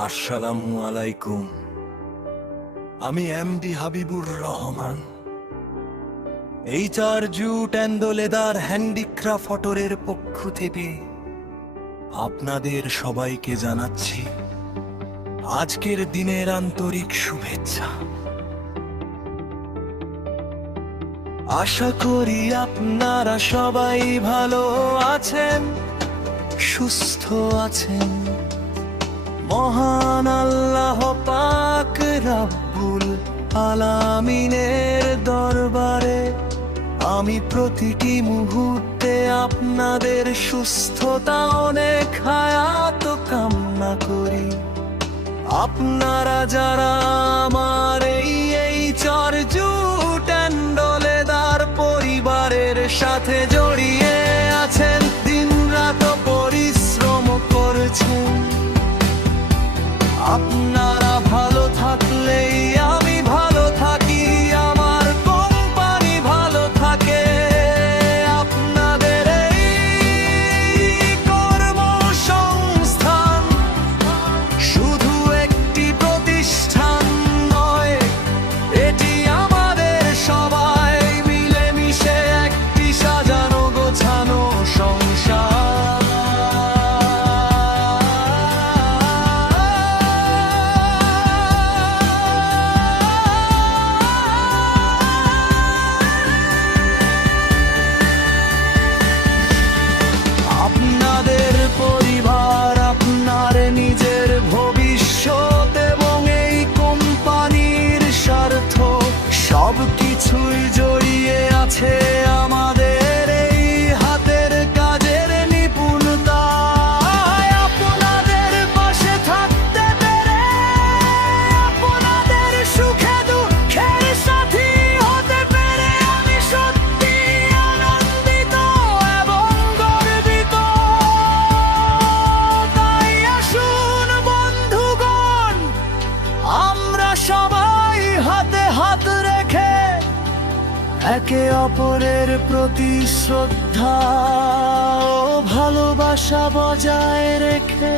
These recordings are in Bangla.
আসসালামু আলাইকুম। আমি MD Habibur Rahman. HR jute and leather হ্যান্ডিক্রাফটের পক্ষ থেকে আপনাদের সবাইকে জানাচ্ছি আজকের দিনের আন্তরিক শুভেচ্ছা। আশা করি আপনারা সবাই ভালো আছেন, সুস্থ আছেন। মহান আল্লাহ পাক রাব্বুল আলামিনের দরবারে আমি প্রতিটি মুহূর্তে আপনাদের সুস্থতা অনেক হায়াত কামনা করি। আপনারা যারা আমার এইচআর জুট অ্যান্ড লেদার পরিবারের সাথে জড়িয়ে আছেন, দিনরাত পরিশ্রম করছেন, আপনারা ভালো থাকলেই আমি ভালো থাকি, আমার কোম্পানি ভালো থাকে। আপনাদের এই কর্মসংস্থান শুধু একটি প্রতিষ্ঠান নয়, এটি আমাদের সবাই মিলেমিশে একটি সাজানো গোছানো সংসার। আপনাদের পরিবার, আপনার নিজের ভবিষ্যৎ এবং এই কোম্পানির স্বার্থ সবকিছুই জড়িয়ে আছে আমাদের এই হাতের কাজের নিপুণতায়। আপনাদের পাশে থাকতে পেরে, আপনাদের সুখে দুঃখের সাথী হতে পেরে আমি সত্যি আনন্দিত এবং গর্বিত। তাই আসুন বন্ধুগণ, আমরা সবাই হাতে হাত রেখে একে অপরের প্রতি শ্রদ্ধা ও ভালোবাসা বজায় রেখে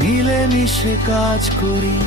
মিলেমিশে কাজ করি।